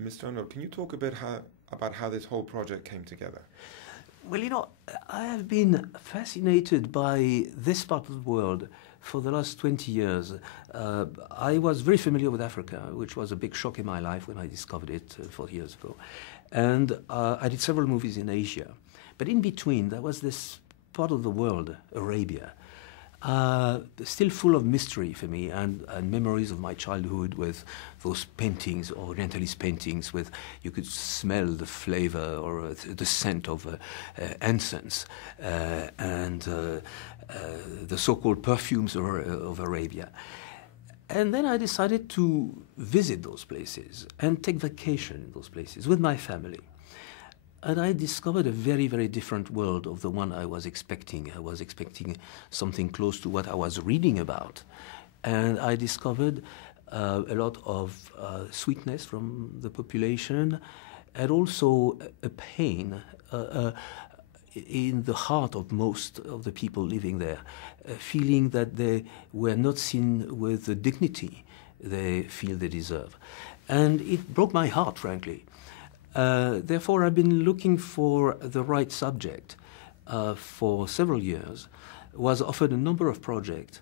Mr. Arnold, can you talk a bit about how this whole project came together? Well, I have been fascinated by this part of the world for the last 20 years. I was very familiar with Africa, which was a big shock in my life when I discovered it 40 years ago. And I did several movies in Asia. But in between, there was this part of the world, Arabia, still full of mystery for me and memories of my childhood with those paintings, Orientalist paintings, with you could smell the flavor or the scent of incense and the so-called perfumes of Arabia. And then I decided to visit those places and take vacation in those places with my family. And I discovered a very, very different world of the one I was expecting. I was expecting something close to what I was reading about. And I discovered a lot of sweetness from the population and also a pain in the heart of most of the people living there, feeling that they were not seen with the dignity they feel they deserve. And it broke my heart, frankly. Therefore, I've been looking for the right subject for several years, was offered a number of projects.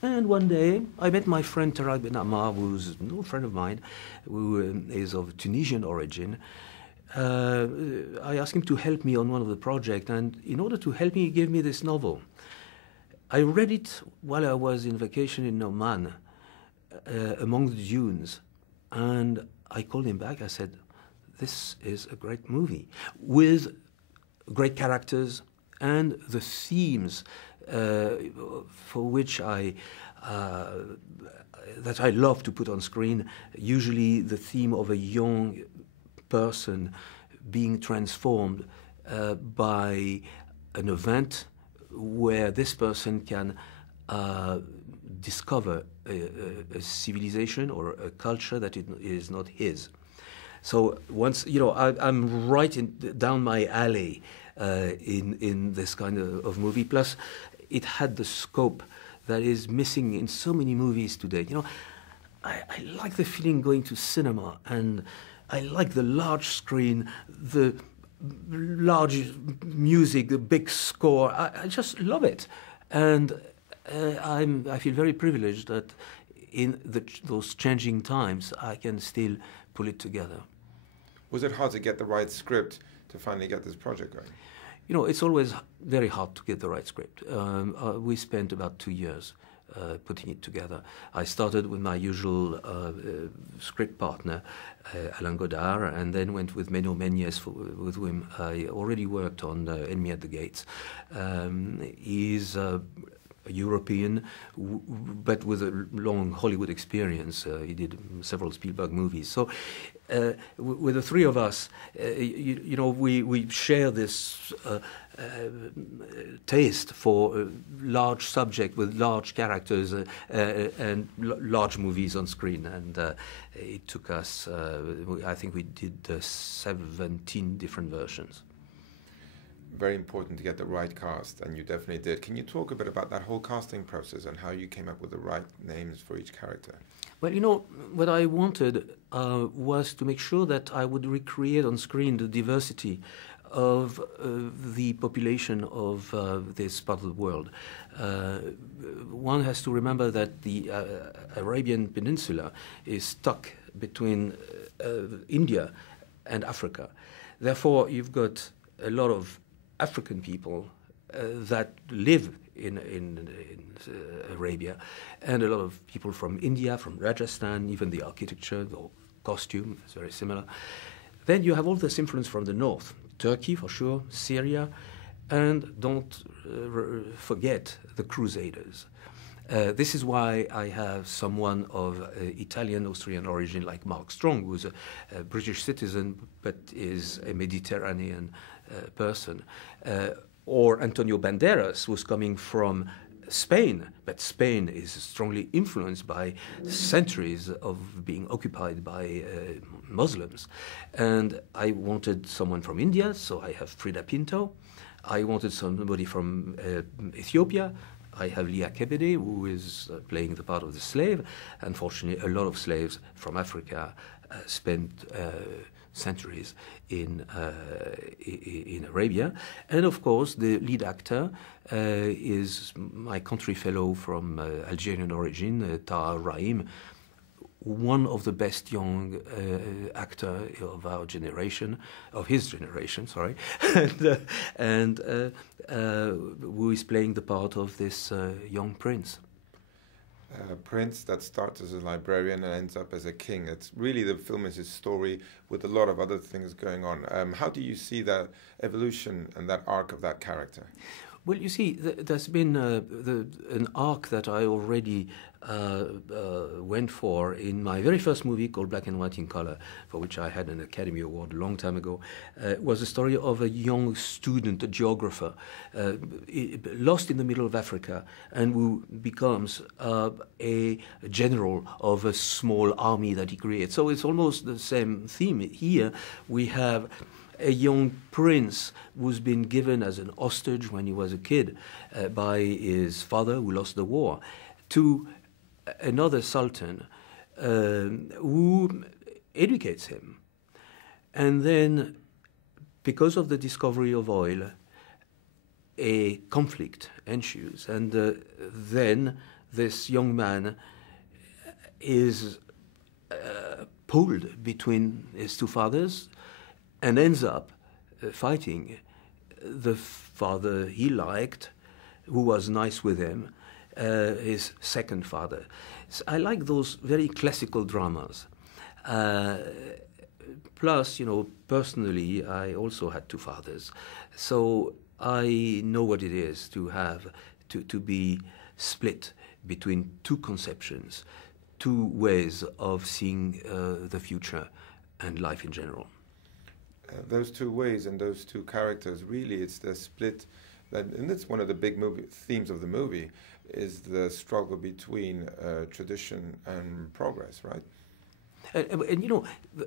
And one day, I met my friend Tarak Ben Ammar, who's an old friend of mine, who is of Tunisian origin. I asked him to help me on one of the projects, and in order to help me, he gave me this novel. I read it while I was in vacation in Oman, among the dunes, and I called him back. I said, this is a great movie with great characters and the themes for which that I love to put on screen. Usually the theme of a young person being transformed by an event where this person can discover a civilization or a culture that is not his. So once, I'm right down my alley in this kind of movie. Plus, it had the scope that is missing in so many movies today. I like the feeling going to cinema, and I like the large screen, the large music, the big score. I just love it, and I feel very privileged that in those changing times, I can still pull it together. Was it hard to get the right script to finally get this project going? It's always very hard to get the right script. We spent about 2 years putting it together. I started with my usual script partner, Alain Godard, and then went with Menno Menjes, with whom I already worked on Enemy at the Gates. He's a European, but with a long Hollywood experience. He did several Spielberg movies. So with the three of us, we share this taste for a large subject with large characters and large movies on screen. And it took us, I think we did 17 different versions. Very important to get the right cast, and you definitely did. Can you talk a bit about that whole casting process and how you came up with the right names for each character? Well, what I wanted was to make sure that I would recreate on screen the diversity of the population of this part of the world. One has to remember that the Arabian Peninsula is stuck between India and Africa. Therefore, you've got a lot of African people that live in Arabia, and a lot of people from India, from Rajasthan. Even the architecture, the costume is very similar. Then you have all this influence from the north, Turkey for sure, Syria, and don't forget the Crusaders. This is why I have someone of Italian, Austrian origin like Mark Strong, who's a British citizen but is a Mediterranean person, or Antonio Banderas, who's coming from Spain, but Spain is strongly influenced by centuries of being occupied by Muslims. And I wanted someone from India, so I have Frida Pinto. I wanted somebody from Ethiopia. I have Leah Kebede, who is playing the part of the slave. Unfortunately, a lot of slaves from Africa spent centuries in Arabia. And of course, the lead actor is my country fellow from Algerian origin, Taha Rahim, one of the best young actor of our generation, of his generation, sorry, and who is playing the part of this young prince. Prince that starts as a librarian and ends up as a king. It's really, the film is his story with a lot of other things going on. How do you see that evolution and that arc of that character? Well, you see, there's been an arc that I already went for in my very first movie called Black and White in Color, for which I had an Academy Award a long time ago. It was a story of a young student, a geographer, lost in the middle of Africa, and who becomes a general of a small army that he creates. So it's almost the same theme. Here we have a young prince who's been given as an hostage when he was a kid by his father, who lost the war, to another sultan who educates him. And then, because of the discovery of oil, a conflict ensues. And then this young man is pulled between his two fathers, and ends up fighting the father he liked, who was nice with him, his second father. So I like those very classical dramas. Plus, you know, personally, I also had two fathers. So I know what it is to have, to be split between two conceptions, two ways of seeing the future and life in general. Those two ways and those two characters, really, it's the split, and that's one of the big themes of the movie, is the struggle between tradition and progress, right? And you know,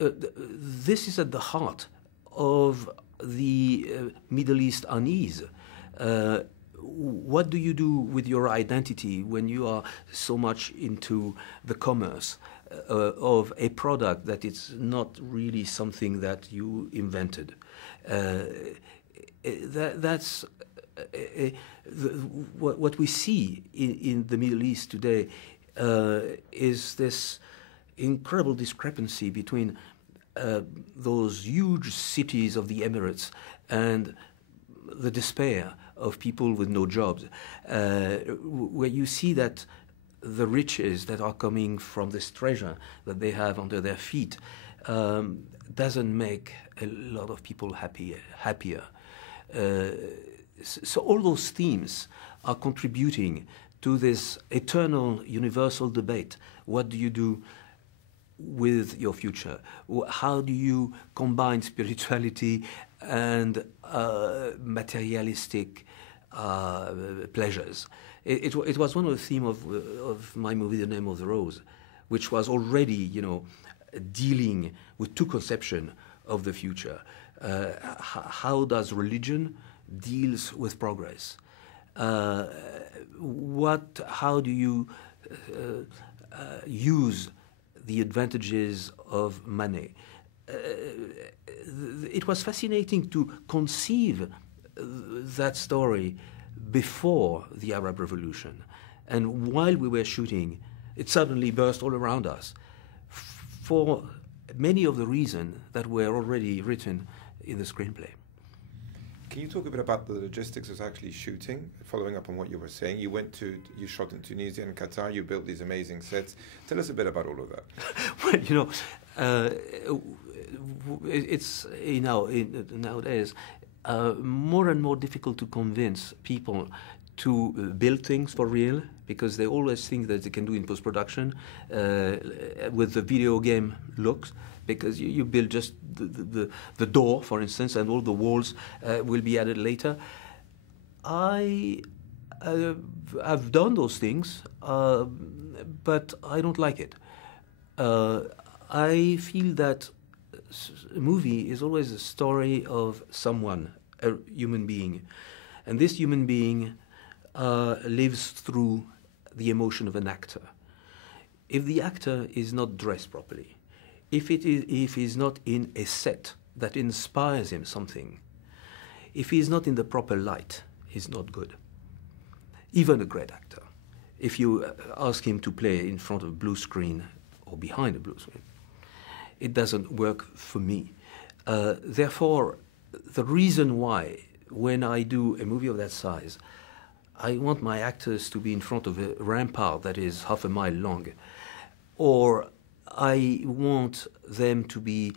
this is at the heart of the Middle East unease. What do you do with your identity when you are so much into the commerce of a product that it's not really something that you invented? That's what we see in the Middle East today, is this incredible discrepancy between those huge cities of the Emirates and the despair of people with no jobs, where you see that the riches that are coming from this treasure that they have under their feet doesn't make a lot of people happier. So all those themes are contributing to this eternal universal debate. What do you do with your future? How do you combine spirituality and materialistic pleasures? It was one of the themes of my movie, The Name of the Rose, which was already, you know, dealing with two conceptions of the future. How does religion deals with progress? How do you use the advantages of money? It was fascinating to conceive that story before the Arab Revolution. And while we were shooting, it suddenly burst all around us for many of the reasons that were already written in the screenplay. Can you talk a bit about the logistics of actually shooting? Following up on what you were saying, you shot in Tunisia and Qatar, you built these amazing sets. Tell us a bit about all of that. Well, you know, it's, you know, nowadays more and more difficult to convince people to build things for real, because they always think that they can do in post-production with the video game looks, because you build just the door, for instance, and all the walls will be added later. I have done those things, but I don't like it. I feel that a movie is always a story of someone, a human being, and this human being lives through the emotion of an actor. If the actor is not dressed properly, if he's not in a set that inspires him something, if he's not in the proper light, he's not good. Even a great actor. If you ask him to play in front of a blue screen or behind a blue screen, it doesn't work for me. Therefore, the reason why, when I do a movie of that size, I want my actors to be in front of a rampart that is half a mile long, or I want them to be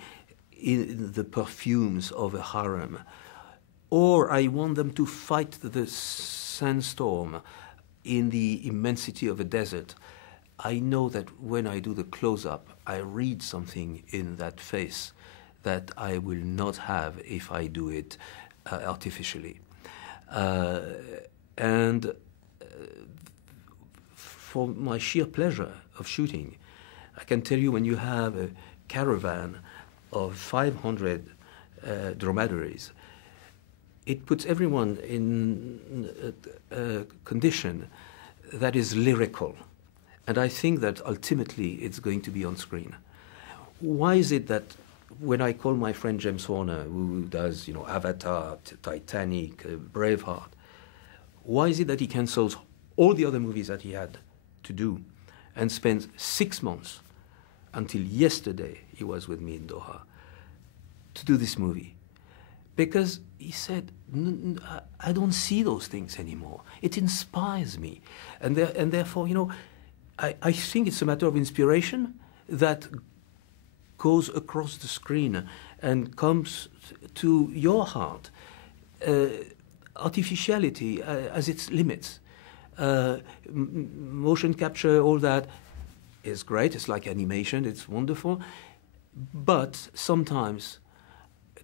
in the perfumes of a harem, or I want them to fight the sandstorm in the immensity of a desert. I know that when I do the close-up, I read something in that face that I will not have if I do it artificially. And for my sheer pleasure of shooting, I can tell you, when you have a caravan of 500 dromedaries, it puts everyone in a condition that is lyrical. And I think that ultimately it's going to be on screen. Why is it that when I call my friend James Horner, who does, Avatar, Titanic, Braveheart, why is it that he cancels all the other movies that he had to do and spends 6 months, until yesterday he was with me in Doha, to do this movie? Because he said, I don't see those things anymore. It inspires me. And therefore, I think it's a matter of inspiration that goes across the screen and comes to your heart. Artificiality has its limits. Motion capture, all that is great. It's like animation. It's wonderful. But sometimes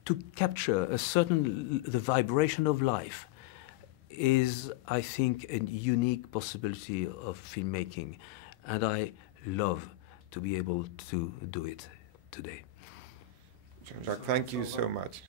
to capture the vibration of life is, I think, a unique possibility of filmmaking. And I love to be able to do it today. Jean-Jacques, thank you so much.